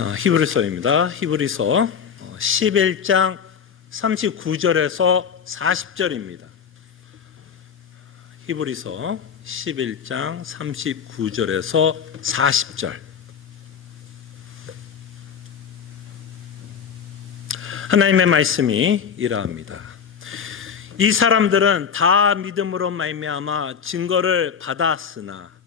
히브리서입니다. 히브리서 11장 39절에서 40절입니다. 히브리서 11장 39절에서 40절. 하나님의 말씀이 이러합니다. 이 사람들은 다 믿음으로 말미암아 증거를 받았으나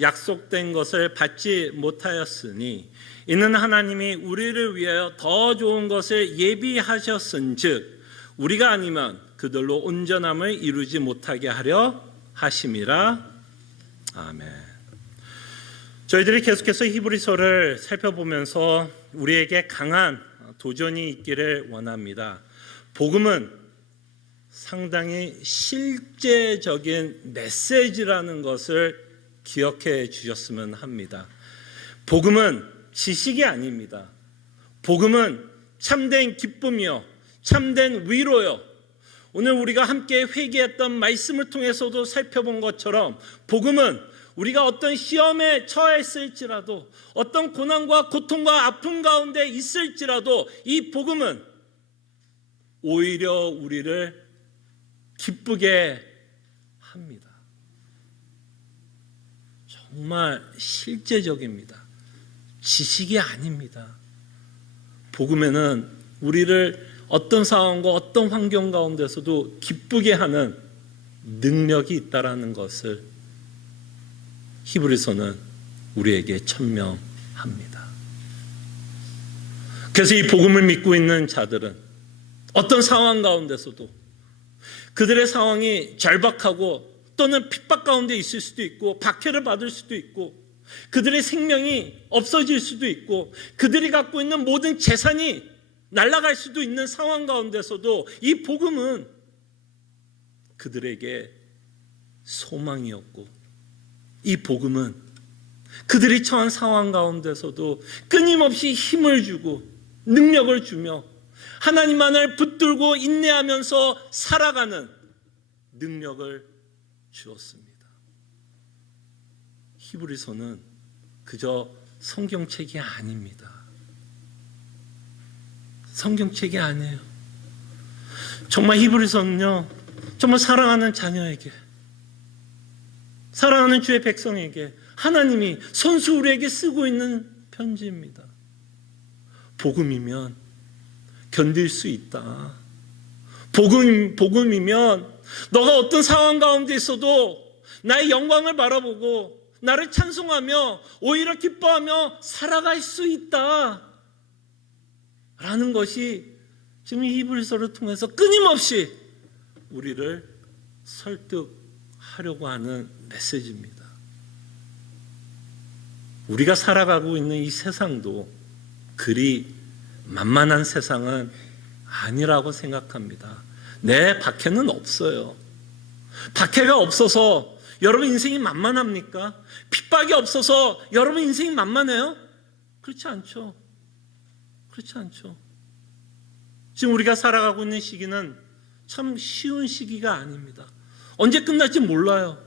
약속된 것을 받지 못하였으니 이는 하나님이 우리를 위하여 더 좋은 것을 예비하셨은즉 우리가 아니면 그들로 온전함을 이루지 못하게 하려 하심이라. 아멘. 저희들이 계속해서 히브리서를 살펴보면서 우리에게 강한 도전이 있기를 원합니다. 복음은 상당히 실제적인 메시지라는 것을 기억해 주셨으면 합니다. 복음은 지식이 아닙니다. 복음은 참된 기쁨이요, 참된 위로요. 오늘 우리가 함께 회개했던 말씀을 통해서도 살펴본 것처럼 복음은 우리가 어떤 시험에 처했을지라도, 어떤 고난과 고통과 아픔 가운데 있을지라도 이 복음은 오히려 우리를 기쁘게 합니다. 정말 실제적입니다. 지식이 아닙니다. 복음에는 우리를 어떤 상황과 어떤 환경 가운데서도 기쁘게 하는 능력이 있다라는 것을 히브리서는 우리에게 천명합니다. 그래서 이 복음을 믿고 있는 자들은 어떤 상황 가운데서도 그들의 상황이 절박하고 또는 핍박 가운데 있을 수도 있고 박해를 받을 수도 있고 그들의 생명이 없어질 수도 있고 그들이 갖고 있는 모든 재산이 날아갈 수도 있는 상황 가운데서도 이 복음은 그들에게 소망이었고 이 복음은 그들이 처한 상황 가운데서도 끊임없이 힘을 주고 능력을 주며 하나님만을 붙들고 인내하면서 살아가는 능력을 주었습니다. 히브리서는 그저 성경책이 아닙니다. 성경책이 아니에요. 정말 히브리서는요, 정말 사랑하는 자녀에게, 사랑하는 주의 백성에게 하나님이 손수 우리에게 쓰고 있는 편지입니다. 복음이면 견딜 수 있다. 복음이면 너가 어떤 상황 가운데 있어도 나의 영광을 바라보고 나를 찬송하며 오히려 기뻐하며 살아갈 수 있다 라는 것이 지금 이 히브리서를 통해서 끊임없이 우리를 설득하려고 하는 메시지입니다. 우리가 살아가고 있는 이 세상도 그리 만만한 세상은 아니라고 생각합니다. 네, 박해는 없어요. 박해가 없어서 여러분 인생이 만만합니까? 핍박이 없어서 여러분 인생이 만만해요? 그렇지 않죠. 그렇지 않죠. 지금 우리가 살아가고 있는 시기는 참 쉬운 시기가 아닙니다. 언제 끝날지 몰라요.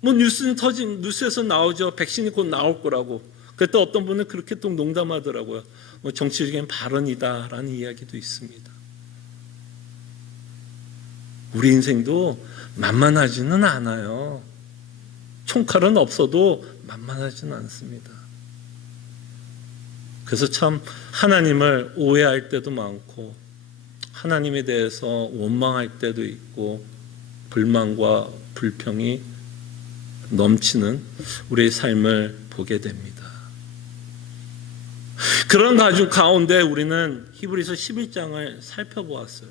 뭐 뉴스에서 나오죠. 백신이 곧 나올 거라고. 그때 어떤 분은 그렇게 또 농담하더라고요. 뭐 정치적인 발언이다라는 이야기도 있습니다. 우리 인생도 만만하지는 않아요. 총칼은 없어도 만만하지는 않습니다. 그래서 참 하나님을 오해할 때도 많고 하나님에 대해서 원망할 때도 있고 불만과 불평이 넘치는 우리의 삶을 보게 됩니다. 그런 가운데 우리는 히브리서 11장을 살펴보았어요.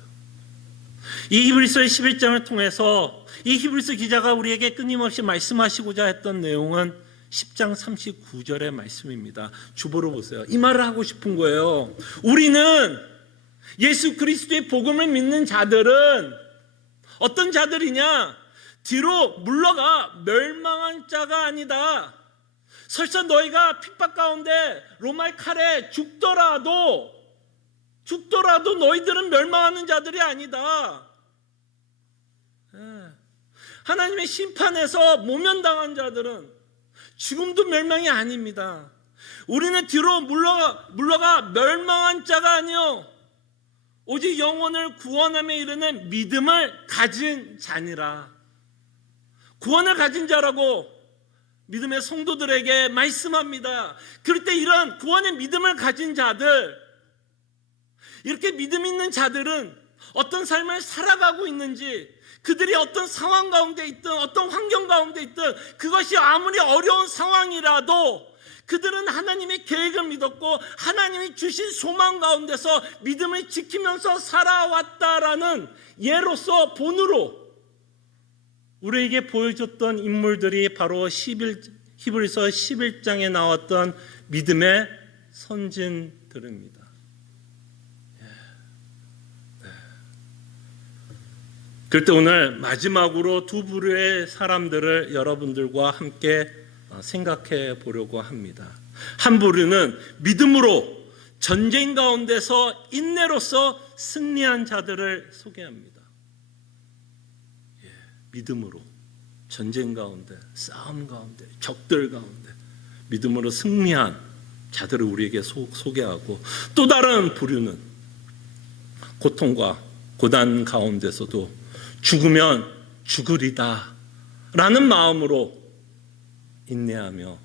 이 히브리서의 11장을 통해서 이 히브리서 기자가 우리에게 끊임없이 말씀하시고자 했던 내용은 10장 39절의 말씀입니다. 주보로 보세요. 이 말을 하고 싶은 거예요. 우리는 예수 그리스도의 복음을 믿는 자들은 어떤 자들이냐? 뒤로 물러가 멸망한 자가 아니다. 설사 너희가 핍박 가운데 로마의 칼에 죽더라도 너희들은 멸망하는 자들이 아니다. 하나님의 심판에서 모면당한 자들은 죽음도 멸망이 아닙니다. 우리는 뒤로 물러가 멸망한 자가 아니요 오직 영혼을 구원함에 이르는 믿음을 가진 자니라. 구원을 가진 자라고 믿음의 성도들에게 말씀합니다. 그럴 때 이런 구원의 믿음을 가진 자들, 이렇게 믿음 있는 자들은 어떤 삶을 살아가고 있는지, 그들이 어떤 상황 가운데 있든 어떤 환경 가운데 있든 그것이 아무리 어려운 상황이라도 그들은 하나님의 계획을 믿었고 하나님이 주신 소망 가운데서 믿음을 지키면서 살아왔다라는 예로서 본으로 우리에게 보여줬던 인물들이 바로 히브리서 11장에 나왔던 믿음의 선진들입니다. 그럴 때 오늘 마지막으로 두 부류의 사람들을 여러분들과 함께 생각해 보려고 합니다. 한 부류는 믿음으로 전쟁 가운데서 인내로서 승리한 자들을 소개합니다. 믿음으로 전쟁 가운데, 싸움 가운데, 적들 가운데 믿음으로 승리한 자들을 우리에게 소개하고, 또 다른 부류는 고통과 고난 가운데서도 죽으면 죽으리다 라는 마음으로 인내하며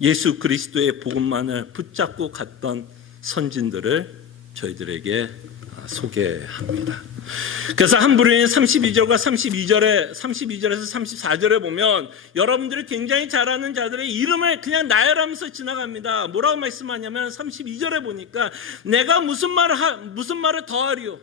예수 그리스도의 복음만을 붙잡고 갔던 선진들을 저희들에게 소개합니다. 그래서 한 부류는 32절과 32절에서 34절에 보면 여러분들이 굉장히 잘 아는 자들의 이름을 그냥 나열하면서 지나갑니다. 뭐라고 말씀하냐면 32절에 보니까 내가 무슨 말을 더하리요.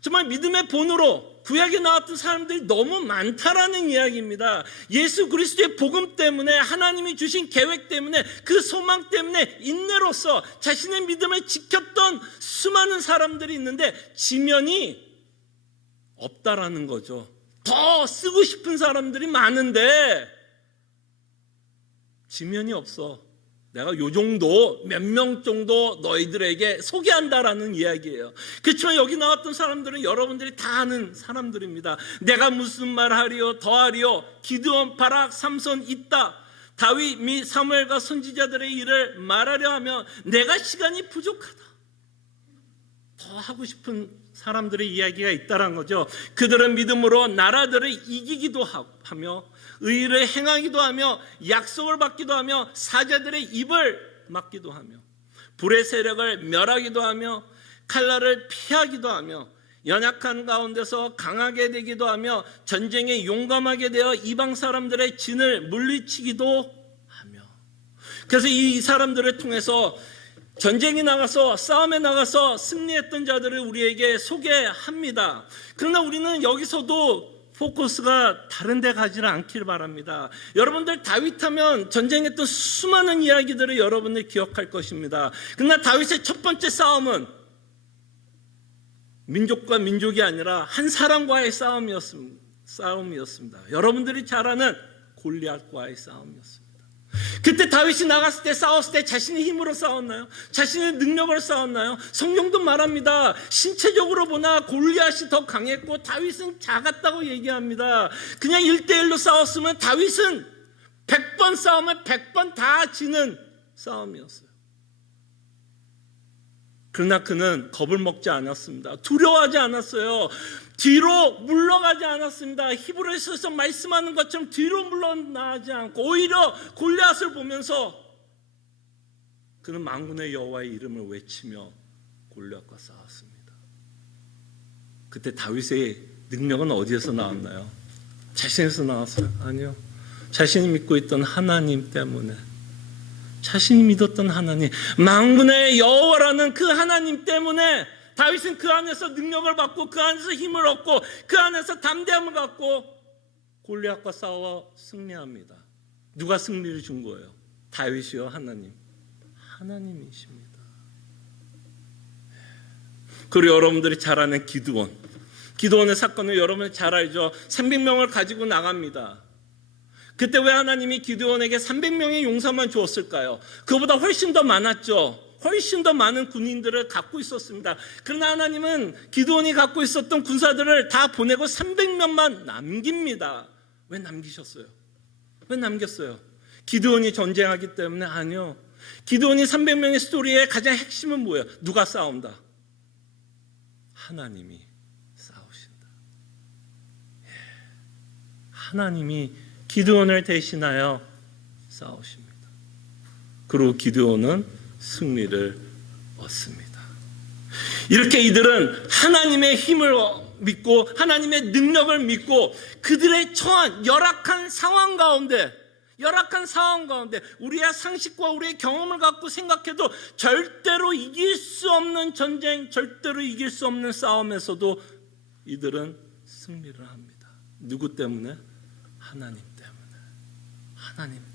정말 믿음의 본으로 구약에 나왔던 사람들이 너무 많다라는 이야기입니다. 예수 그리스도의 복음 때문에, 하나님이 주신 계획 때문에, 그 소망 때문에 인내로서 자신의 믿음을 지켰던 수많은 사람들이 있는데 지면이 없다라는 거죠. 더 쓰고 싶은 사람들이 많은데 지면이 없어. 내가 요 정도, 몇 명 정도 너희들에게 소개한다라는 이야기예요. 그렇지만 여기 나왔던 사람들은 여러분들이 다 아는 사람들입니다. 내가 무슨 말 하리요, 더하리요. 기드온, 바락, 삼손 있다. 다윗 및 사무엘과 선지자들의 일을 말하려 하면 내가 시간이 부족하다. 더 하고 싶은 사람들의 이야기가 있다는 거죠. 그들은 믿음으로 나라들을 이기기도 하며 의를 행하기도 하며 약속을 받기도 하며 사자들의 입을 막기도 하며 불의 세력을 멸하기도 하며 칼날을 피하기도 하며 연약한 가운데서 강하게 되기도 하며 전쟁에 용감하게 되어 이방 사람들의 진을 물리치기도 하며. 그래서 이 사람들을 통해서 전쟁에 나가서, 싸움에 나가서 승리했던 자들을 우리에게 소개합니다. 그러나 우리는 여기서도 포커스가 다른 데 가지는 않길 바랍니다. 여러분들 다윗하면 전쟁했던 수많은 이야기들을 여러분들 기억할 것입니다. 그러나 다윗의 첫 번째 싸움은 민족과 민족이 아니라 한 사람과의 싸움이었습니다. 여러분들이 잘 아는 골리앗과의 싸움이었습니다. 그때 다윗이 나갔을 때, 싸웠을 때 자신의 힘으로 싸웠나요? 자신의 능력으로 싸웠나요? 성경도 말합니다. 신체적으로 보나 골리앗이 더 강했고 다윗은 작았다고 얘기합니다. 그냥 1대1로 싸웠으면 다윗은 100번 싸우면 100번 다 지는 싸움이었어요. 그러나 그는 겁을 먹지 않았습니다. 두려워하지 않았어요. 뒤로 물러가지 않았습니다. 히브리서에서 말씀하는 것처럼 뒤로 물러나지 않고 오히려 골리앗을 보면서 그는 만군의 여호와의 이름을 외치며 골리앗과 싸웠습니다. 그때 다윗의 능력은 어디에서 나왔나요? 자신에서 나왔어요? 아니요. 자신이 믿고 있던 하나님 때문에, 자신이 믿었던 하나님, 만군의 여호와라는 그 하나님 때문에 다윗은 그 안에서 능력을 받고 그 안에서 힘을 얻고 그 안에서 담대함을 갖고 골리앗과 싸워 승리합니다. 누가 승리를 준 거예요? 다윗이요, 하나님? 하나님이십니다. 그리고 여러분들이 잘 아는 기드온의 사건을 여러분이 잘 알죠. 300명을 가지고 나갑니다. 그때 왜 하나님이 기드온에게 300명의 용사만 주었을까요? 그보다 훨씬 더 많았죠. 훨씬 더 많은 군인들을 갖고 있었습니다. 그러나 하나님은 기드온이 갖고 있었던 군사들을 다 보내고 300명만 남깁니다. 왜 남기셨어요? 왜 남겼어요? 기드온이 전쟁하기 때문에? 아니요. 기드온이 300명의 스토리의 가장 핵심은 뭐예요? 누가 싸운다? 하나님이 싸우신다. 하나님이 기드온을 대신하여 싸우십니다. 그리고 기드온은 승리를 얻습니다. 이렇게 이들은 하나님의 힘을 믿고 하나님의 능력을 믿고 그들의 처한 열악한 상황 가운데 우리의 상식과 우리의 경험을 갖고 생각해도 절대로 이길 수 없는 전쟁, 절대로 이길 수 없는 싸움에서도 이들은 승리를 합니다. 누구 때문에? 하나님 때문에. 하나님 때문에.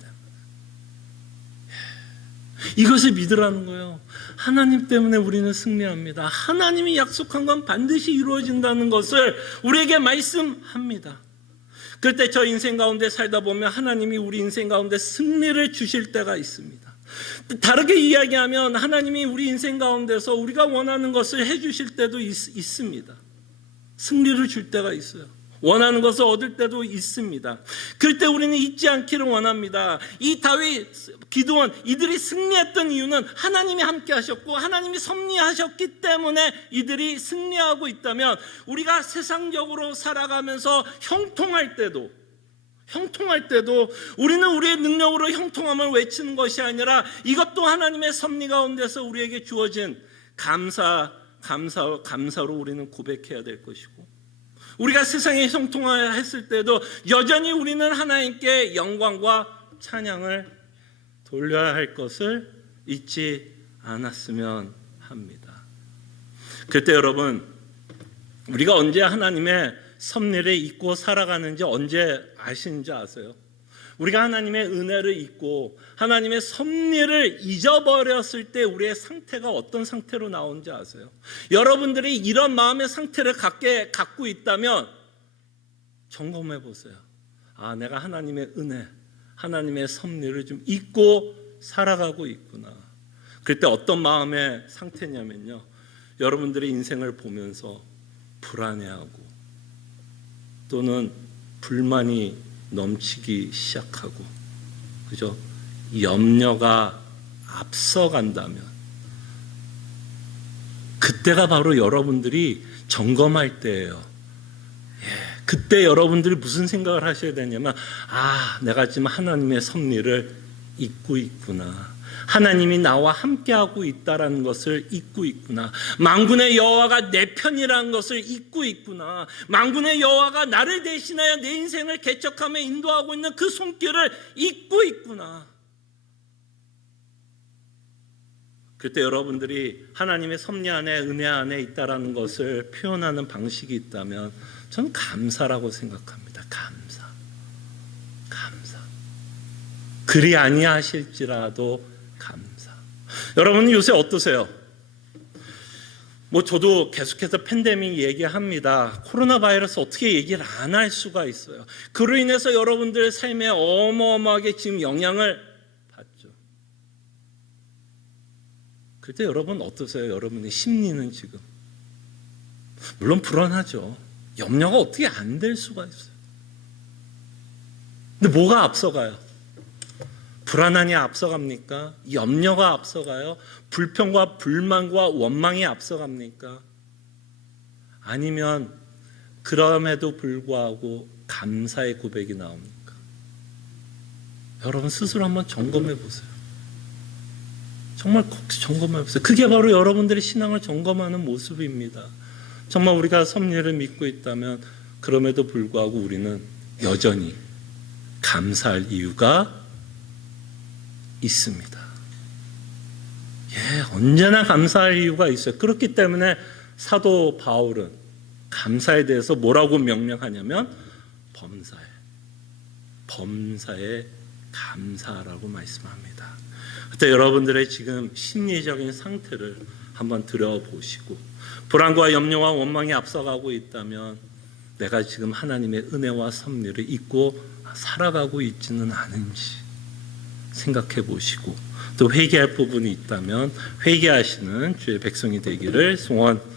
이것을 믿으라는 거예요. 하나님 때문에 우리는 승리합니다. 하나님이 약속한 건 반드시 이루어진다는 것을 우리에게 말씀합니다. 그럴 때 저 인생 가운데 살다 보면 하나님이 우리 인생 가운데 승리를 주실 때가 있습니다. 다르게 이야기하면 하나님이 우리 인생 가운데서 우리가 원하는 것을 해주실 때도 있습니다. 승리를 줄 때가 있어요. 원하는 것을 얻을 때도 있습니다. 그럴 때 우리는 잊지 않기를 원합니다. 이 다윗, 기드온 이들이 승리했던 이유는 하나님이 함께 하셨고 하나님이 섭리하셨기 때문에 이들이 승리하고 있다면 우리가 세상적으로 살아가면서 형통할 때도 우리는 우리의 능력으로 형통함을 외치는 것이 아니라 이것도 하나님의 섭리 가운데서 우리에게 주어진 감사로 우리는 고백해야 될 것이고, 우리가 세상에 형통했을 때도 여전히 우리는 하나님께 영광과 찬양을 돌려야 할 것을 잊지 않았으면 합니다. 그때 여러분, 우리가 언제 하나님의 섭리를 잊고 살아가는지 언제 아시는지 아세요? 우리가 하나님의 은혜를 잊고 하나님의 섭리를 잊어버렸을 때 우리의 상태가 어떤 상태로 나오는지 아세요? 여러분들이 이런 마음의 상태를 갖고 있다면 점검해 보세요. 아, 내가 하나님의 은혜, 하나님의 섭리를 좀 잊고 살아가고 있구나. 그때 어떤 마음의 상태냐면요, 여러분들의 인생을 보면서 불안해하고 또는 불만이 넘치기 시작하고, 그죠? 염려가 앞서간다면 그때가 바로 여러분들이 점검할 때예요. 그때 여러분들이 무슨 생각을 하셔야 되냐면, 아, 내가 지금 하나님의 섭리를 잊고 있구나. 하나님이 나와 함께하고 있다는 것을 잊고 있구나. 만군의 여호와가 내 편이라는 것을 잊고 있구나. 만군의 여호와가 나를 대신하여 내 인생을 개척하며 인도하고 있는 그 손길을 잊고 있구나. 그때 여러분들이 하나님의 섭리 안에, 은혜 안에 있다는 것을 표현하는 방식이 있다면 저는 감사라고 생각합니다. 감사. 그리 아니하실지라도 감사. 여러분 요새 어떠세요? 저도 계속해서 팬데믹 얘기합니다. 코로나 바이러스 어떻게 얘기를 안 할 수가 있어요. 그로 인해서 여러분들 삶에 어마어마하게 지금 영향을 받죠. 그때 여러분 어떠세요? 여러분의 심리는 지금 물론 불안하죠. 염려가 어떻게 안 될 수가 있어요. 근데 뭐가 앞서가요? 불안함이 앞서갑니까? 염려가 앞서가요? 불평과 불만과 원망이 앞서갑니까? 아니면 그럼에도 불구하고 감사의 고백이 나옵니까? 여러분 스스로 한번 점검해 보세요. 정말 꼭 점검해 보세요. 그게 바로 여러분들의 신앙을 점검하는 모습입니다. 정말 우리가 섭리를 믿고 있다면 그럼에도 불구하고 우리는 여전히 감사할 이유가 있습니다. 언제나 감사할 이유가 있어요. 그렇기 때문에 사도 바울은 감사에 대해서 뭐라고 명령하냐면 범사에 감사라고 말씀합니다. 그때 여러분들의 지금 심리적인 상태를 한번 들여보시고, 불안과 염려와 원망이 앞서가고 있다면 내가 지금 하나님의 은혜와 섭리를 잊고 살아가고 있지는 않은지 생각해 보시고, 또 회개할 부분이 있다면 회개하시는 주의 백성이 되기를 소원합니다.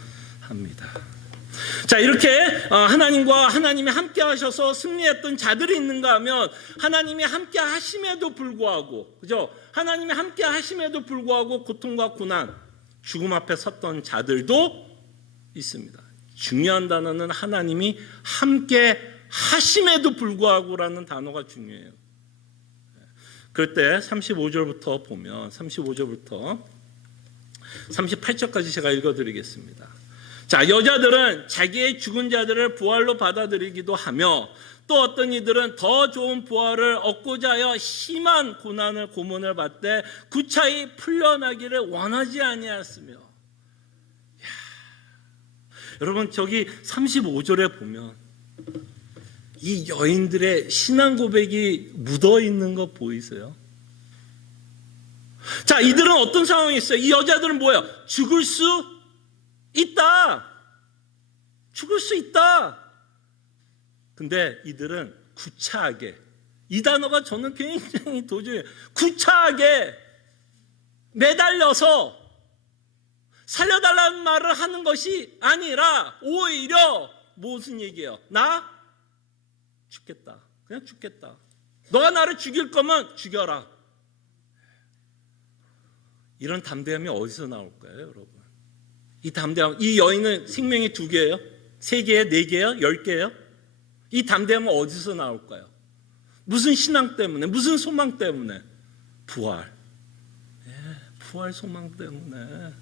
자, 이렇게 하나님과 하나님이 함께 하셔서 승리했던 자들이 있는가 하면 하나님이 함께 하심에도 불구하고, 그죠? 하나님이 함께 하심에도 불구하고 고통과 고난, 죽음 앞에 섰던 자들도 있습니다. 중요한 단어는 하나님이 함께 하심에도 불구하고라는 단어가 중요해요. 그럴 때 35절부터 보면 35절부터 38절까지 제가 읽어드리겠습니다. 자, 여자들은 자기의 죽은 자들을 부활로 받아들이기도 하며 또 어떤 이들은 더 좋은 부활을 얻고자 하여 심한 고문을 받되 구차히 풀려나기를 원하지 아니하였으며. 여러분, 저기 35절에 보면 이 여인들의 신앙 고백이 묻어 있는 거 보이세요? 자, 이들은 어떤 상황이 있어요? 이 여자들은 뭐예요? 죽을 수 있다. 죽을 수 있다. 근데 이들은 구차하게, 이 단어가 저는 굉장히 도저히 구차하게 매달려서 살려달라는 말을 하는 것이 아니라 오히려 무슨 얘기예요? 나 죽겠다. 그냥 죽겠다. 너가 나를 죽일 거면 죽여라. 이런 담대함이 어디서 나올까요, 여러분? 이 담대함, 이 여인은 생명이 2개예요? 3개예요? 4개예요? 10개예요? 이 담대함은 어디서 나올까요? 무슨 신앙 때문에? 무슨 소망 때문에? 부활. 부활 소망 때문에.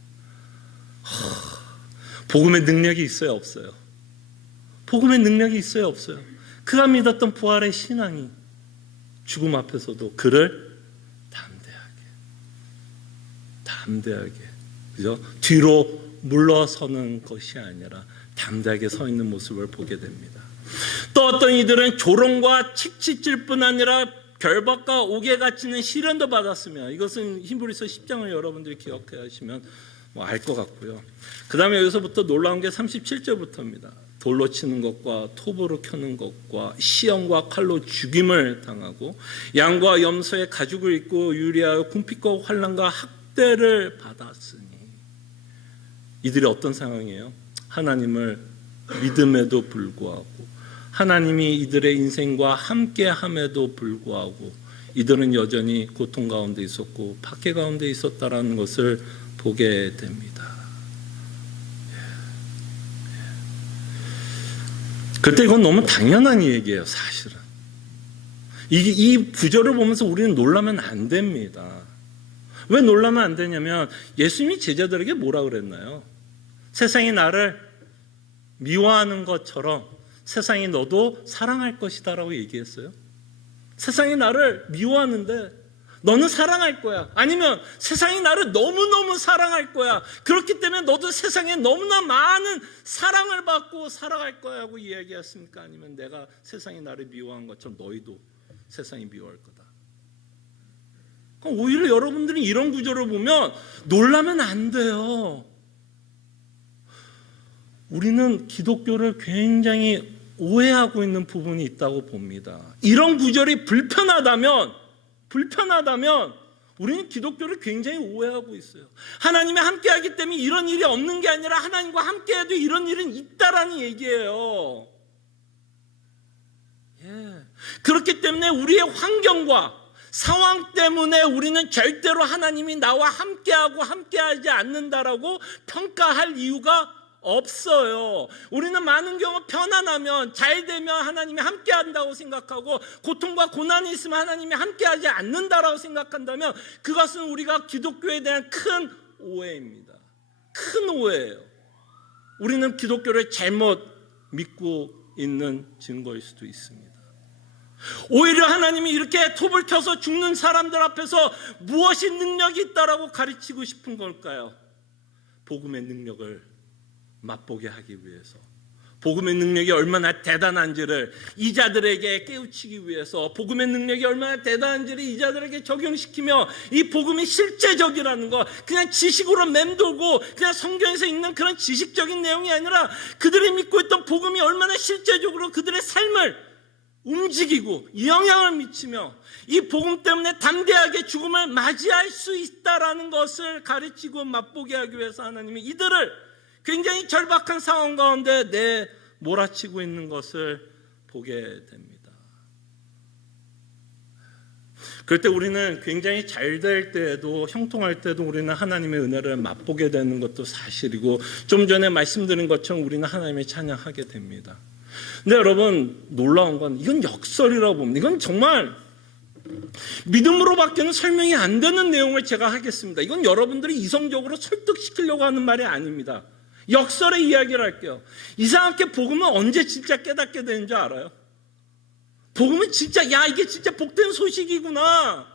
복음의 능력이 있어요, 없어요? 복음의 능력이 있어요, 없어요? 그가 믿었던 부활의 신앙이 죽음 앞에서도 그를 담대하게, 그죠? 뒤로 물러서는 것이 아니라 담대하게 서 있는 모습을 보게 됩니다. 또 어떤 이들은 조롱과 칙칙질 뿐 아니라 결박과 옥에 갇히는 시련도 받았으며, 이것은 히브리서 10장을 여러분들이 기억해 하시면 알 것 같고요. 그 다음에 여기서부터 놀라운 게 37절부터입니다. 돌로 치는 것과 톱으로 켜는 것과 시험과 칼로 죽임을 당하고 양과 염소의 가죽을 입고 유리하여 궁핍과 환난과 학대를 받았으니. 이들이 어떤 상황이에요? 하나님을 믿음에도 불구하고, 하나님이 이들의 인생과 함께함에도 불구하고 이들은 여전히 고통 가운데 있었고 박해 가운데 있었다라는 것을 보게 됩니다. 그때 이건 너무 당연한 얘기예요, 사실은. 이 구절을 보면서 우리는 놀라면 안 됩니다. 왜 놀라면 안 되냐면 예수님이 제자들에게 뭐라 그랬나요? 세상이 나를 미워하는 것처럼 세상이 너도 사랑할 것이다 라고 얘기했어요. 세상이 나를 미워하는데 너는 사랑할 거야. 아니면 세상이 나를 너무너무 사랑할 거야. 그렇기 때문에 너도 세상에 너무나 많은 사랑을 받고 살아갈 거야 하고 이야기했습니까? 아니면 내가 세상이 나를 미워한 것처럼 너희도 세상이 미워할 거다. 그럼 오히려 여러분들이 이런 구조를 보면 놀라면 안 돼요. 우리는 기독교를 굉장히 오해하고 있는 부분이 있다고 봅니다. 이런 구절이 불편하다면 우리는 기독교를 굉장히 오해하고 있어요. 하나님이 함께하기 때문에 이런 일이 없는 게 아니라 하나님과 함께해도 이런 일은 있다라는 얘기예요. 그렇기 때문에 우리의 환경과 상황 때문에 우리는 절대로 하나님이 나와 함께하고 함께하지 않는다라고 평가할 이유가 없어요. 우리는 많은 경우 편안하면, 잘 되면 하나님이 함께한다고 생각하고 고통과 고난이 있으면 하나님이 함께하지 않는다라고 생각한다면 그것은 우리가 기독교에 대한 큰 오해입니다. 큰 오해예요. 우리는 기독교를 잘못 믿고 있는 증거일 수도 있습니다. 오히려 하나님이 이렇게 톱을 켜서 죽는 사람들 앞에서 무엇이 능력이 있다라고 가르치고 싶은 걸까요? 복음의 능력을 맛보게 하기 위해서, 복음의 능력이 얼마나 대단한지를 이자들에게 깨우치기 위해서, 복음의 능력이 얼마나 대단한지를 이자들에게 적용시키며 이 복음이 실제적이라는 거, 그냥 지식으로 맴돌고 그냥 성경에서 읽는 그런 지식적인 내용이 아니라 그들이 믿고 있던 복음이 얼마나 실제적으로 그들의 삶을 움직이고 영향을 미치며 이 복음 때문에 담대하게 죽음을 맞이할 수 있다라는 것을 가르치고 맛보게 하기 위해서 하나님이 이들을 굉장히 절박한 상황 가운데 몰아치고 있는 것을 보게 됩니다. 그럴 때 우리는 굉장히 잘 될 때에도, 형통할 때도 우리는 하나님의 은혜를 맛보게 되는 것도 사실이고, 좀 전에 말씀드린 것처럼 우리는 하나님의 찬양하게 됩니다. 근데 여러분, 놀라운 건 이건 역설이라고 봅니다. 이건 정말 믿음으로밖에는 설명이 안 되는 내용을 제가 하겠습니다. 이건 여러분들이 이성적으로 설득시키려고 하는 말이 아닙니다. 역설의 이야기를 할게요. 이상하게 복음은 언제 진짜 깨닫게 되는 줄 알아요? 복음은 진짜, 야, 이게 진짜 복된 소식이구나,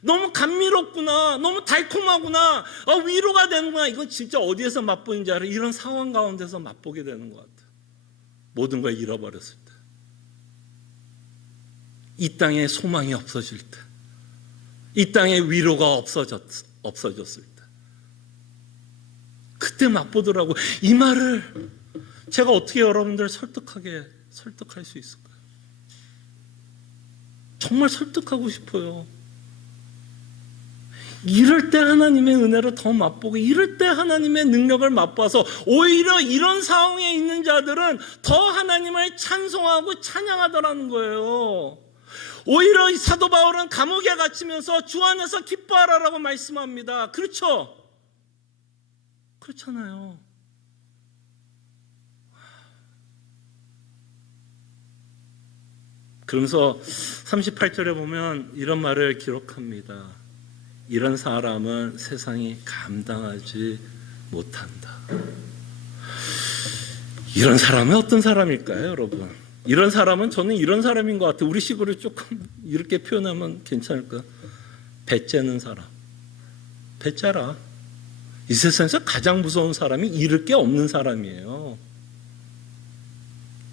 너무 감미롭구나, 너무 달콤하구나, 위로가 되는구나, 이건 진짜 어디에서 맛보는지 알아요? 이런 상황 가운데서 맛보게 되는 것 같아요. 모든 걸 잃어버렸을 때, 이 땅에 소망이 없어질 때, 이 땅에 위로가 없어졌을 때, 그때 맛보더라고. 이 말을 제가 어떻게 여러분들 설득할 수 있을까요? 정말 설득하고 싶어요. 이럴 때 하나님의 은혜를 더 맛보고, 이럴 때 하나님의 능력을 맛봐서 오히려 이런 상황에 있는 자들은 더 하나님을 찬송하고 찬양하더라는 거예요. 오히려 사도 바울은 감옥에 갇히면서 주 안에서 기뻐하라라고 말씀합니다. 그렇죠? 그렇잖아요. 그러면서 38절에 보면 이런 말을 기록합니다. 이런 사람은 세상이 감당하지 못한다. 이런 사람은 어떤 사람일까요, 여러분? 이런 사람은, 저는 이런 사람인 것 같아요. 우리식으로 조금 이렇게 표현하면 괜찮을까요? 배째는 사람. 배째라. 이 세상에서 가장 무서운 사람이 잃을 게 없는 사람이에요.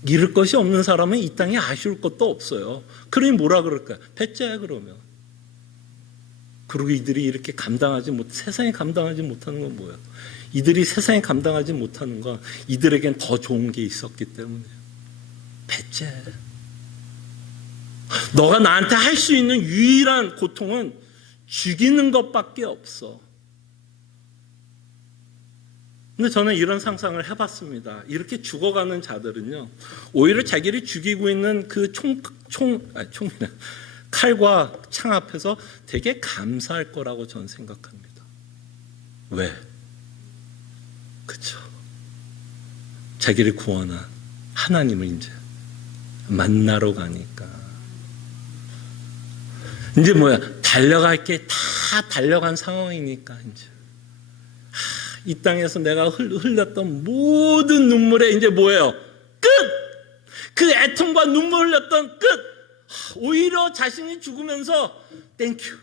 잃을 것이 없는 사람은 이 땅에 아쉬울 것도 없어요. 그러니 뭐라 그럴까요? 배째야, 그러면. 그리고 이들이 이렇게 세상에 감당하지 못하는 건 뭐예요? 이들이 세상에 감당하지 못하는 건 이들에겐 더 좋은 게 있었기 때문이에요. 배째. 너가 나한테 할 수 있는 유일한 고통은 죽이는 것밖에 없어. 근데 저는 이런 상상을 해봤습니다. 이렇게 죽어가는 자들은요, 오히려 자기를 죽이고 있는 그 칼과 창 앞에서 되게 감사할 거라고 저는 생각합니다. 왜? 그쵸? 자기를 구원한 하나님을 이제 만나러 가니까. 이제 달려갈 게 다 달려간 상황이니까, 이제. 이 땅에서 내가 흘렸던 모든 눈물의 이제 뭐예요? 끝! 그 애통과 눈물 흘렸던 끝! 오히려 자신이 죽으면서 땡큐,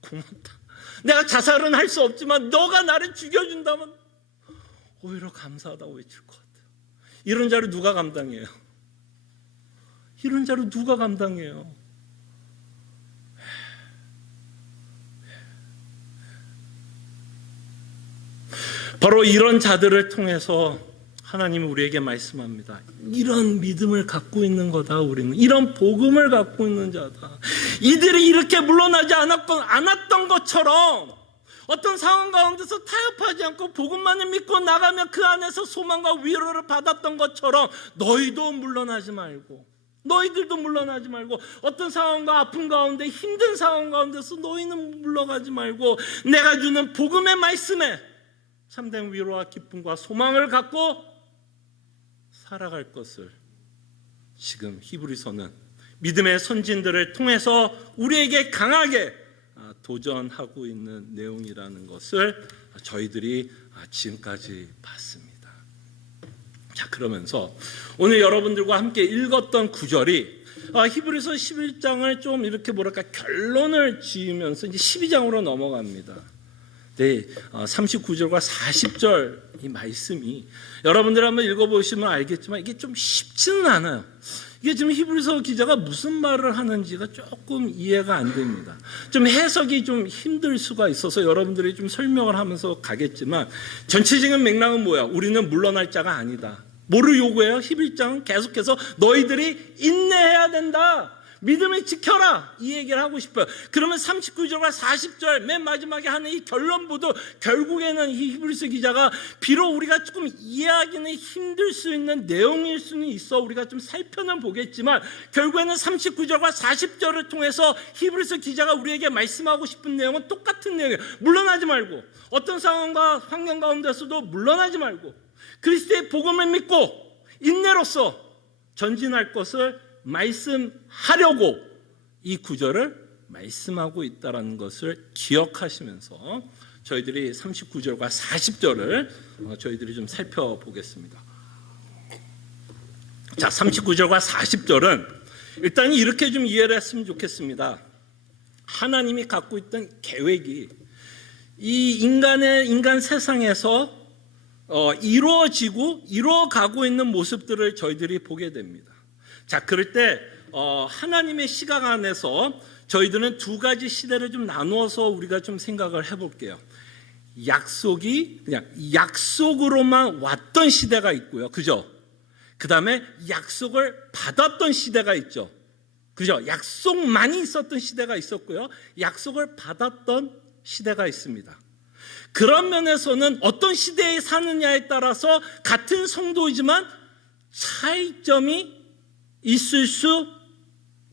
고맙다. 내가 자살은 할 수 없지만 너가 나를 죽여준다면 오히려 감사하다고 외칠 것 같아요. 이런 자를 누가 감당해요? 이런 자를 누가 감당해요? 바로 이런 자들을 통해서 하나님은 우리에게 말씀합니다. 이런 믿음을 갖고 있는 거다, 우리는. 이런 복음을 갖고 있는 자다. 이들이 이렇게 물러나지 않았던 것처럼, 어떤 상황 가운데서 타협하지 않고 복음만을 믿고 나가면 그 안에서 소망과 위로를 받았던 것처럼 너희들도 물러나지 말고, 어떤 상황과 아픔 가운데, 힘든 상황 가운데서 너희는 물러가지 말고 내가 주는 복음의 말씀에 참된 위로와 기쁨과 소망을 갖고 살아갈 것을 지금 히브리서는 믿음의 선진들을 통해서 우리에게 강하게 도전하고 있는 내용이라는 것을 저희들이 지금까지 봤습니다. 자, 그러면서 오늘 여러분들과 함께 읽었던 구절이 히브리서 11장을 좀 이렇게 결론을 지으면서 이제 12장으로 넘어갑니다. 39절과 40절 이 말씀이 여러분들 한번 읽어보시면 알겠지만 이게 좀 쉽지는 않아요. 이게 지금 히브리서 기자가 무슨 말을 하는지가 조금 이해가 안 됩니다. 좀 해석이 좀 힘들 수가 있어서 여러분들이 좀 설명을 하면서 가겠지만, 전체적인 맥락은 뭐야? 우리는 물러날 자가 아니다. 뭐를 요구해요? 11장은 계속해서 너희들이 인내해야 된다. 믿음을 지켜라, 이 얘기를 하고 싶어요. 그러면 39절과 40절 맨 마지막에 하는 이 결론부도 결국에는 이 히브리서 기자가 비록 우리가 조금 이해하기는 힘들 수 있는 내용일 수는 있어, 우리가 좀 살펴는 보겠지만 결국에는 39절과 40절을 통해서 히브리서 기자가 우리에게 말씀하고 싶은 내용은 똑같은 내용이에요. 물러나지 말고, 어떤 상황과 환경 가운데서도 물러나지 말고 그리스도의 복음을 믿고 인내로서 전진할 것을 말씀하려고 이 구절을 말씀하고 있다는 것을 기억하시면서 저희들이 39절과 40절을 저희들이 좀 살펴보겠습니다. 자, 39절과 40절은 일단 이렇게 좀 이해를 했으면 좋겠습니다. 하나님이 갖고 있던 계획이 이 인간 세상에서 이루어지고 이루어가고 있는 모습들을 저희들이 보게 됩니다. 자, 그럴 때 하나님의 시각 안에서 저희들은 두 가지 시대를 좀 나누어서 우리가 좀 생각을 해볼게요. 약속이 그냥 약속으로만 왔던 시대가 있고요, 그죠? 그 다음에 약속을 받았던 시대가 있죠, 그죠? 약속만이 있었던 시대가 있었고요, 약속을 받았던 시대가 있습니다. 그런 면에서는 어떤 시대에 사느냐에 따라서 같은 성도이지만 차이점이 있을 수